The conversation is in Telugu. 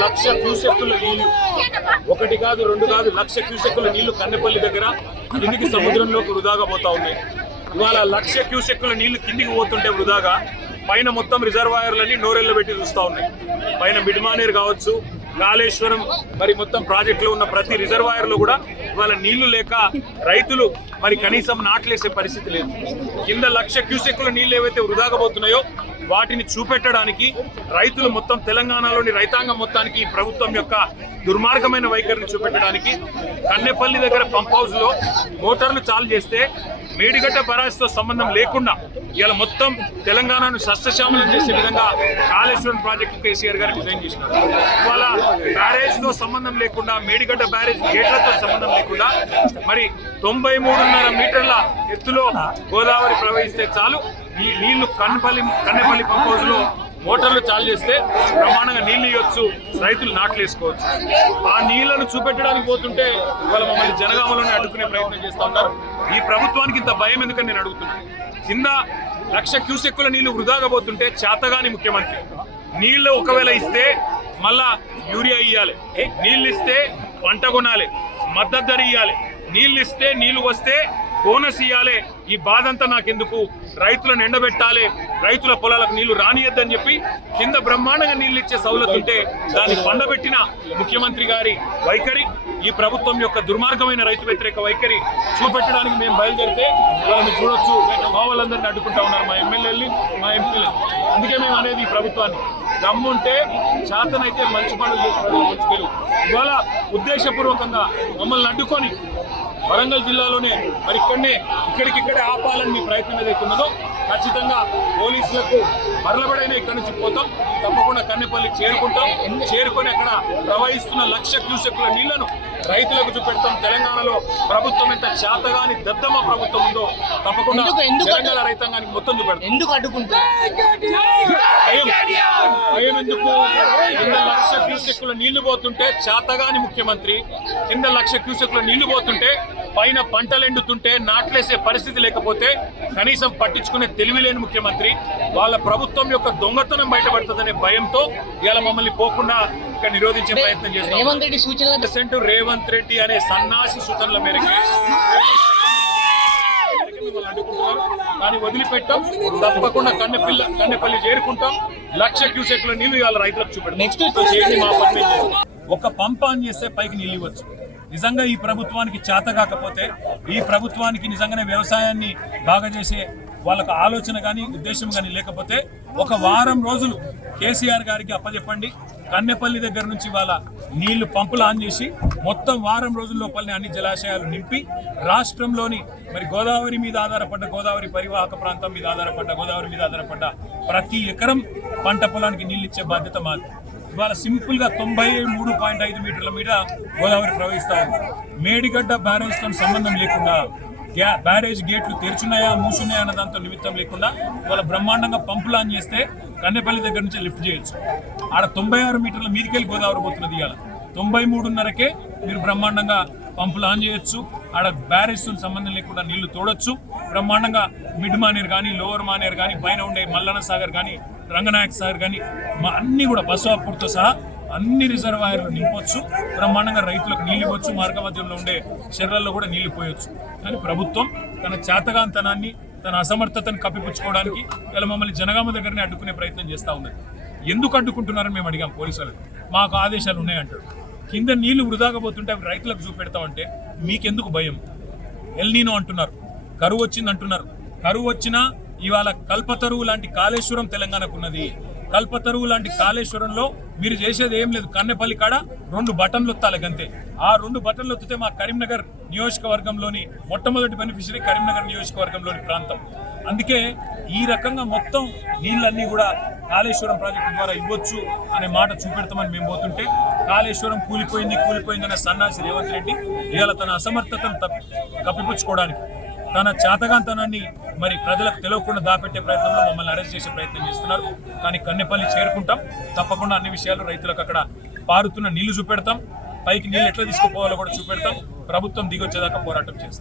1,00,000 క్యూసెక్కుల నీళ్లు, ఒకటి కాదు రెండు కాదు 1,00,000 క్యూసెక్కుల నీళ్లు కన్నెపల్లి దగ్గర కిందికి సముద్రంలోకి వృధాగా పోతా ఉన్నాయి. ఇవాళ 1,00,000 క్యూసెక్కుల నీళ్లు కిందికి పోతుంటే వృధాగా పైన మొత్తం రిజర్వాయర్లన్నీ నోరెళ్ళు పెట్టి చూస్తూ ఉన్నాయి. పైన మిడ్మానేర్ కావచ్చు, కాళేశ్వరం, మరి మొత్తం ప్రాజెక్టులో ఉన్న ప్రతి రిజర్వాయర్లో కూడా ఇవాళ నీళ్లు లేక రైతులు మరి కనీసం నాట్లేసే పరిస్థితి లేదు. కింద 1,00,000 క్యూసెక్కుల నీళ్లు ఏవైతే వృధాగా పోతున్నాయో వాటిని చూపెట్టడానికి రైతులు మొత్తం తెలంగాణలోని రైతాంగం మొత్తానికి ఈ ప్రభుత్వం యొక్క దుర్మార్గమైన వైఖరిని చూపెట్టడానికి కన్నెపల్లి దగ్గర పంప్ హౌస్ లో మోటార్లు చాలు చేస్తే మేడిగడ్డ బరాజ్తో సంబంధం లేకుండా ఇలా మొత్తం తెలంగాణను సస్యశ్యామలం చేసే విధంగా కాళేశ్వరం ప్రాజెక్టు కేసీఆర్ గారు డిజైన్ చేసినారు. ఇవాళ బ్యారేజ్తో సంబంధం లేకుండా, మేడిగడ్డ బ్యారేజ్ గేట్లతో సంబంధం లేకుండా మరి 93.5 మీటర్ల ఎత్తులో గోదావరి ప్రవహిస్తే చాలు ఈ నీళ్లు కన్నెపల్లి పంప్ హౌస్ లో మోటార్లు చాలు చేస్తే బ్రహ్మాండంగా నీళ్లు ఇవ్వచ్చు, రైతులు నాట్లు వేసుకోవచ్చు. ఆ నీళ్లను చూపెట్టడానికి పోతుంటే ఇవాళ మమ్మల్ని జనగామలోనే అడ్డుకునే ప్రయత్నం చేస్తూ ఉన్నారు. ఈ ప్రభుత్వానికి ఇంత భయం ఎందుకని నేను అడుగుతున్నాను. కింద 1,00,000 క్యూసెక్కుల నీళ్లు వృధాగా పోతుంటే చేతగాని ముఖ్యమంత్రి నీళ్లు ఒకవేళ ఇస్తే మళ్ళా యూరియా ఇవ్వాలి, నీళ్ళు ఇస్తే పంట కొనాలి, మద్దతు ధర ఇవ్వాలి, నీళ్ళు ఇస్తే నీళ్లు వస్తే బోనస్ ఇవ్వాలి. ఈ బాధ అంతా నాకెందుకు, రైతులను ఎండబెట్టాలి, రైతుల పొలాలకు నీళ్లు రానియద్దని చెప్పి కింద బ్రహ్మాండంగా నీళ్లు ఇచ్చే సౌలత్ ఉంటే దాన్ని పండబెట్టిన ముఖ్యమంత్రి గారి వైఖరి, ఈ ప్రభుత్వం యొక్క దుర్మార్గమైన రైతు వ్యతిరేక వైఖరి చూపెట్టడానికి మేము బయలుదేరితే వాళ్ళని చూడొచ్చు మా వాళ్ళందరినీ అడ్డుకుంటా ఉన్నారు, మా ఎమ్మెల్యేలని, మా ఎంపీలు. అందుకే మేము అనేది ఈ ప్రభుత్వాన్ని దమ్ముంటే చేతనైతే మంచి పనులు చేసి ఇవాళ ఉద్దేశపూర్వకంగా మమ్మల్ని అడ్డుకొని వరంగల్ జిల్లాలోనే మరి ఇక్కడికిక్కడే ఆపాలని మీ ప్రయత్నం ఏదైతే ఉన్నదో ఖచ్చితంగా పోలీసులకు మరలబడైనా ఇక్కడి నుంచి పోతాం. తప్పకుండా కన్నెపల్లి చేరుకొని అక్కడ ప్రవహిస్తున్న 1,00,000 క్యూసెక్కుల నీళ్లను రైతులకు చూపెడతాం. తెలంగాణలో ప్రభుత్వం ఎంత చేతగాని దద్దమ్మ ప్రభుత్వం ఉందో తప్పకుండా తెలంగాణ రైతాంగానికి మొత్తం చూపెడతాం. ఎందుకు అడ్డుకుంటారు? భయం ఎందుకు? కింద 1,00,000 క్యూసెక్కుల నీళ్లు పోతుంటే చేతగాని ముఖ్యమంత్రి, కింద 1,00,000 క్యూసెక్కుల నీళ్లు పోతుంటే పైన పంటలు ఎండుతుంటే నాట్లేసే పరిస్థితి లేకపోతే కనీసం పట్టించుకునే తెలివి లేని ముఖ్యమంత్రి, వాళ్ళ ప్రభుత్వం యొక్క దొంగతనం బయటపడుతుందనే భయంతో ఇలా మమ్మల్ని పోకుండా ఇక్కడ నిరోధించే ప్రయత్నం చేస్తాం. రేవంత్ రెడ్డి అనే సన్నాసి సూచనల మేరకు అడ్డుకుంటున్నారు. కానీ వదిలిపెట్టాం, తప్పకుండా కన్నెపల్లి చేరుకుంటాం. 1,00,000 క్యూసెక్కుల నీళ్లు ఇవాళ రైతులకు చూపెడతాం. ఒక పంప్ ఆన్ చేస్తే పైకి నీళ్ళు ఇవ్వచ్చు. నిజంగా ఈ ప్రభుత్వానికి చేత కాకపోతే, ఈ ప్రభుత్వానికి నిజంగానే వ్యవసాయాన్ని బాగా చేసే వాళ్ళకు ఆలోచన కానీ ఉద్దేశం కానీ లేకపోతే ఒక వారం రోజులు కేసీఆర్ గారికి అప్పచెప్పండి. కన్నెపల్లి దగ్గర నుంచి వాళ్ళ నీళ్లు పంపులు ఆన్ చేసి మొత్తం వారం రోజుల లోపలనే అన్ని జలాశయాలు నింపి రాష్ట్రంలోని మరి గోదావరి మీద ఆధారపడ్డ, గోదావరి పరివాహక ప్రాంతం మీద ఆధారపడ్డ, గోదావరి మీద ఆధారపడ్డ ప్రతి ఎకరం పంట పొలానికి నీళ్ళు ఇచ్చే బాధ్యత మాది. ఇవాళ సింపుల్ గా 93.5 మీటర్ల మీద గోదావరి ప్రవహిస్తా ఉంది. మేడిగడ్డ బ్యారేజ్ తో సంబంధం లేకుండా, బ్యారేజ్ గేట్లు తెరుచున్నాయా మూసున్నాయా అన్న దాంతో నిమిత్తం లేకుండా ఇవాళ బ్రహ్మాండంగా పంపులు ఆన్ చేస్తే కన్నెపల్లి దగ్గర నుంచి లిఫ్ట్ చేయొచ్చు. ఆడ 96 మీటర్ల మీదికెళ్ళి గోదావరి పోతున్నది. ఇవాళ 93.5కే మీరు బ్రహ్మాండంగా పంపులు ఆన్ చేయొచ్చు. ఆడ బ్యారేజ్ తో సంబంధం లేకుండా నీళ్లు తోడొచ్చు. బ్రహ్మాండంగా మిడ్ మానేర్ కానీ, లోవర్ మానేర్ కానీ, పైన ఉండే మల్లన్న సాగర్ కానీ, రంగనాయక సాగర్ కానీ అన్ని కూడా బసవాపూర్తో సహా అన్ని రిజర్వాయర్లు నింపొచ్చు. బ్రహ్మాండంగా రైతులకు నీళ్ళు ఇవ్వచ్చు. మార్గ మధ్యంలో ఉండే చెర్రల్లో కూడా నీళ్లు పోయొచ్చు. కానీ ప్రభుత్వం తన చేతగాంతనాన్ని, తన అసమర్థతను కప్పిపుచ్చుకోవడానికి ఇలా మమ్మల్ని జనగామ దగ్గరనే అడ్డుకునే ప్రయత్నం చేస్తూ ఉన్నది. ఎందుకు అడ్డుకుంటున్నారని మేము అడిగాం పోలీసులకు. మాకు ఆదేశాలు ఉన్నాయంటాడు. కింద నీళ్లు వృధాగా పోతుంటే అవి రైతులకు చూపెడతామంటే మీకెందుకు భయం? ఎల్నీనో అంటున్నారు, కరువు వచ్చింది అంటున్నారు. కరువు వచ్చినా ఇవాళ కల్పతరువు లాంటి కాళేశ్వరం తెలంగాణకు ఉన్నది. కల్పతరువు లాంటి కాళేశ్వరంలో మీరు చేసేది ఏం లేదు. కన్నెపల్లి కాడ 2 బటన్లు ఒత్తాలి అంతే. ఆ 2 బటన్లు ఒత్తితే మా కరీంనగర్ నియోజకవర్గంలోని మొట్టమొదటి బెనిఫిషరీ కరీంనగర్ నియోజకవర్గంలోని ప్రాంతం. అందుకే ఈ రకంగా మొత్తం నీళ్ళన్నీ కూడా కాళేశ్వరం ప్రాజెక్టు ద్వారా ఇవ్వచ్చు అనే మాట చూపెడతామని మేము పోతుంటే కాళేశ్వరం కూలిపోయిందనే సన్నాసి రేవంత్ రెడ్డి ఇవాళ తన అసమర్థతను కప్పిపుచ్చుకోవడానికి, తన చేతగాంతనాన్ని మరి ప్రజలకు తెలియకుండా దాపెట్టే ప్రయత్నంలో మమ్మల్ని అరెస్ట్ చేసే ప్రయత్నం చేస్తున్నారు. కానీ కన్నెపల్లి చేరుకుంటాం. తప్పకుండా అన్ని విషయాలు రైతులకు అక్కడ పారుతున్న నీళ్లు చూపెడతాం. పైకి నీళ్ళు ఎట్లా తీసుకుపోవాలో కూడా చూపెడతాం. ప్రభుత్వం దిగొచ్చేదాకా పోరాటం చేస్తాం.